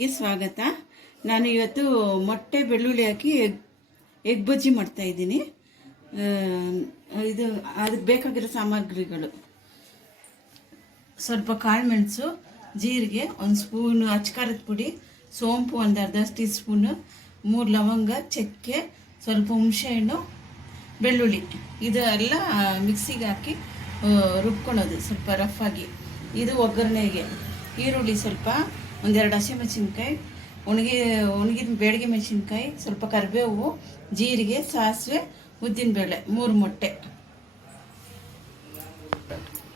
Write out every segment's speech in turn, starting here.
ರೆಸಿಪಿಗೆ ಸ್ವಾಗತ. ನಾನು ಇವತ್ತು ಮೊಟ್ಟೆ ಬೆಳ್ಳುಳ್ಳಿ ಹಾಕಿ ಎಗ್ ಬಜ್ಜಿ ಮಾಡ್ತಾ ಇದ್ದೀನಿ. ಇದು ಅದಕ್ಕೆ ಬೇಕಾಗಿರೋ ಸಾಮಗ್ರಿಗಳು: ಸ್ವಲ್ಪ ಕಾಳುಮೆಣಸು, ಜೀರಿಗೆ, ಒಂದು ಸ್ಪೂನು ಅಚ್ಕಾರದ ಪುಡಿ, ಸೋಂಪು ಒಂದು ಅರ್ಧ ಟೀ ಸ್ಪೂನು, 3 ಲವಂಗ, ಚಕ್ಕೆ, ಸ್ವಲ್ಪ ಹುಣಸೆಹಣ್ಣು, ಬೆಳ್ಳುಳ್ಳಿ. ಇದೆಲ್ಲ ಮಿಕ್ಸಿಗೆ ಹಾಕಿ ರುಬ್ಕೊಳ್ಳೋದು ಸ್ವಲ್ಪ ರಫಾಗಿ. ಇದು ಒಗ್ಗರಣೆಗೆ ಈರುಳ್ಳಿ ಸ್ವಲ್ಪ, 1-2 ಹಸಿಮೆಣಸಿನ್ಕಾಯಿ, ಒಣಗಿದ ಬೇಡಿಗೆ ಮೆಣಸಿನ್ಕಾಯಿ, ಸ್ವಲ್ಪ ಕರಿಬೇವು, ಜೀರಿಗೆ, ಸಾಸಿವೆ, ಉದ್ದಿನಬೇಳೆ, 3 ಮೊಟ್ಟೆ.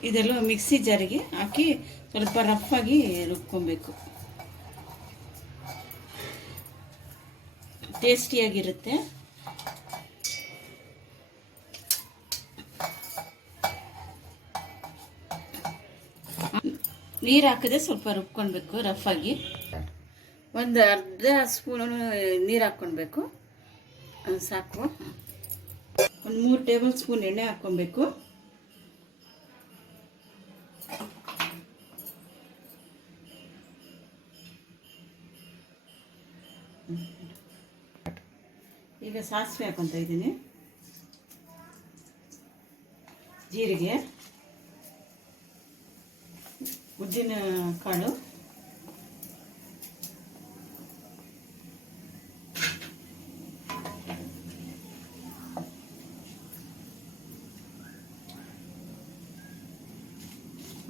ಇದೆಲ್ಲ ಮಿಕ್ಸಿ ಜಾರಿಗೆ ಹಾಕಿ ಸ್ವಲ್ಪ ರಫಾಗಿ ರುಬ್ಕೊಬೇಕು. ಟೇಸ್ಟಿಯಾಗಿರುತ್ತೆ. ನೀರು ಹಾಕಿದ್ರೆ ಸ್ವಲ್ಪ ರುಬ್ಕೊಳ್ಬೇಕು ರಫಾಗಿ. ಒಂದು ಅರ್ಧ ಸ್ಪೂನು ನೀರು ಹಾಕ್ಕೊಳ್ಬೇಕು, ಸಾಕು. ಒಂದು 3 ಟೇಬಲ್ ಸ್ಪೂನ್ ಎಣ್ಣೆ ಹಾಕ್ಕೊಬೇಕು. ಈಗ ಸಾಸಿವೆ ಹಾಕ್ಕೊತಾ ಇದ್ದೀನಿ, ಜೀರಿಗೆ, ಉದ್ದಿನ ಕಾಳು,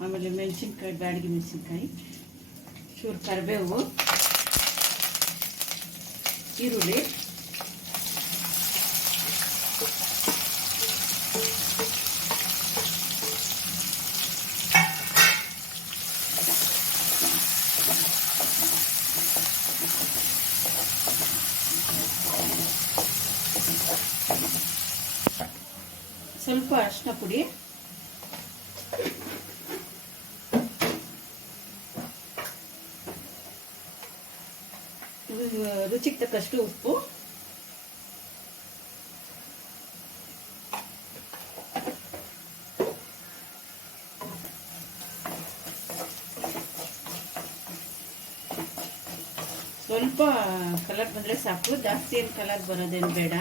ಆಮೇಲೆ ಮೆಣಸಿನ್ಕಾಯಿ, ಬ್ಯಾಡಗಿ ಮೆಣಸಿನ್ಕಾಯಿ, ಚೂರು ಕರಿಬೇವು, ಈರುಳ್ಳಿ, ಸ್ವಲ್ಪ ಅರಿಶಿನ ಪುಡಿ, ರುಚಿಗೆ ತಕ್ಕಷ್ಟು ಉಪ್ಪು, ಸ್ವಲ್ಪ ಕಲರ್ ಬಂದರೆ ಸಾಕು, ಜಾಸ್ತಿ ಏನು ಕಲರ್ ಬರೋದೇನು ಬೇಡ.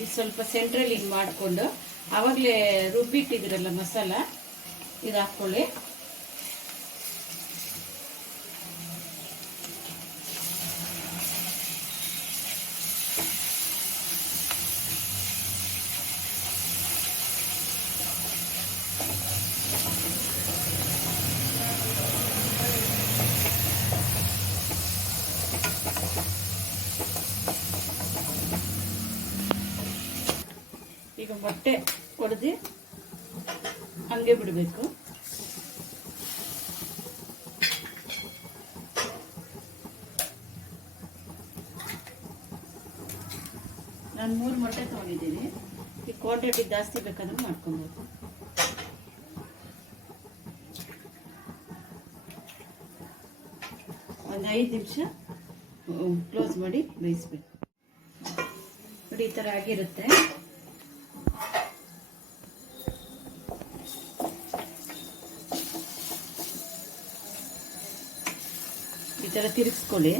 ಇದು ಸ್ವಲ್ಪ ಸೆಂಟ್ರಲ್ಲಿ ಹಿಂಗೆ ಮಾಡಿಕೊಂಡು ಆವಾಗಲೇ ರುಬ್ಬಿಟ್ಟಿದ್ರಲ್ಲ ಮಸಾಲ, ಇದು ಹಾಕ್ಕೊಳ್ಳಿ. ಈಗ ಮೊಟ್ಟೆ ಹೊಡೆದು ಹಂಗೆ ಬಿಡಬೇಕು. ನಾನು 3 ಮೊಟ್ಟೆ ತೊಗೊಂಡಿದ್ದೀನಿ. ಈ ಕ್ವಾಂಟಿಟಿ ಜಾಸ್ತಿ ಬೇಕಾದ್ರೂ ಮಾಡ್ಕೊಬೇಕು. ಒಂದು 5 ನಿಮಿಷ ಕ್ಲೋಸ್ ಮಾಡಿ ಬೇಯಿಸ್ಬೇಕು. ನೋಡಿ, ಈ ಥರ ಆಗಿರುತ್ತೆ. ಈ ಥರ ತಿರುಗಿಸ್ಕೊಳ್ಳಿ.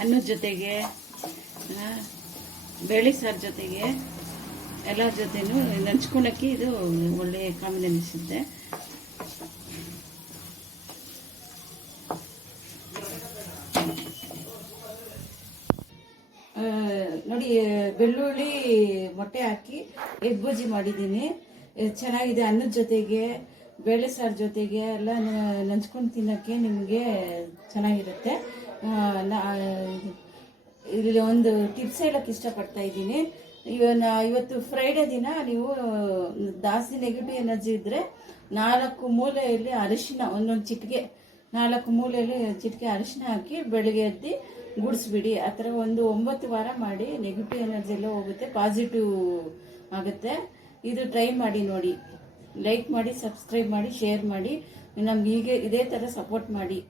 ಅನ್ನದ ಜೊತೆಗೆ, ಬೇಳೆ ಸಾರು ಜೊತೆಗೆ, ಎಲ್ಲರ ಜೊತೆನೂ ನಂಚ್ಕೊಳಕ್ಕೆ ಇದು ಒಳ್ಳೆಯ ಕಾಂಬಿನೇಷನ್ ಇದೆ. ನೋಡಿ, ಬೆಳ್ಳುಳ್ಳಿ ಮೊಟ್ಟೆ ಹಾಕಿ ಎಗ್ ಬಜ್ಜಿ ಮಾಡಿದ್ದೀನಿ. ಚೆನ್ನಾಗಿದೆ. ಅನ್ನದ ಜೊತೆಗೆ ಬೇಳೆ ಸಾರು ಜೊತೆಗೆ ಎಲ್ಲ ನಂಚ್ಕೊಂಡು ತಿನ್ನೋಕ್ಕೆ ನಿಮಗೆ ಚೆನ್ನಾಗಿರುತ್ತೆ. ಇಲ್ಲಿ ಒಂದು ಟಿಪ್ಸ್ ಹೇಳೋಕ್ಕೆ ಇಷ್ಟಪಡ್ತಾ ಇದ್ದೀನಿ. ಇವತ್ತು ಫ್ರೈಡೇ ದಿನ ನೀವು ಜಾಸ್ತಿ ನೆಗೆಟಿವ್ ಎನರ್ಜಿ ಇದ್ದರೆ 4 ಮೂಲೆಯಲ್ಲಿ ಅರಿಶಿನ, ಒಂದೊಂದು ಚಿಟಿಕೆ 4 ಮೂಲೆಯಲ್ಲಿ ಚಿಟಿಕೆ ಅರಿಶಿನ ಹಾಕಿ ಬೆಳಿಗ್ಗೆ ಎದ್ದು ಗುಡಿಸ್ಬಿಡಿ. ಆ ಥರ ಒಂದು 9 ವಾರ ಮಾಡಿ, ನೆಗೆಟಿವ್ ಎನರ್ಜಿ ಎಲ್ಲ ಹೋಗುತ್ತೆ, ಪಾಸಿಟಿವ್ ಆಗುತ್ತೆ. ಇದು ಟ್ರೈ ಮಾಡಿ ನೋಡಿ. ಲೈಕ್ ಮಾಡಿ, ಸಬ್ಸ್ಕ್ರೈಬ್ ಮಾಡಿ, ಶೇರ್ ಮಾಡಿ. ನಮ್ಗೆ ಹೀಗೆ ಇದೇ ಥರ ಸಪೋರ್ಟ್ ಮಾಡಿ.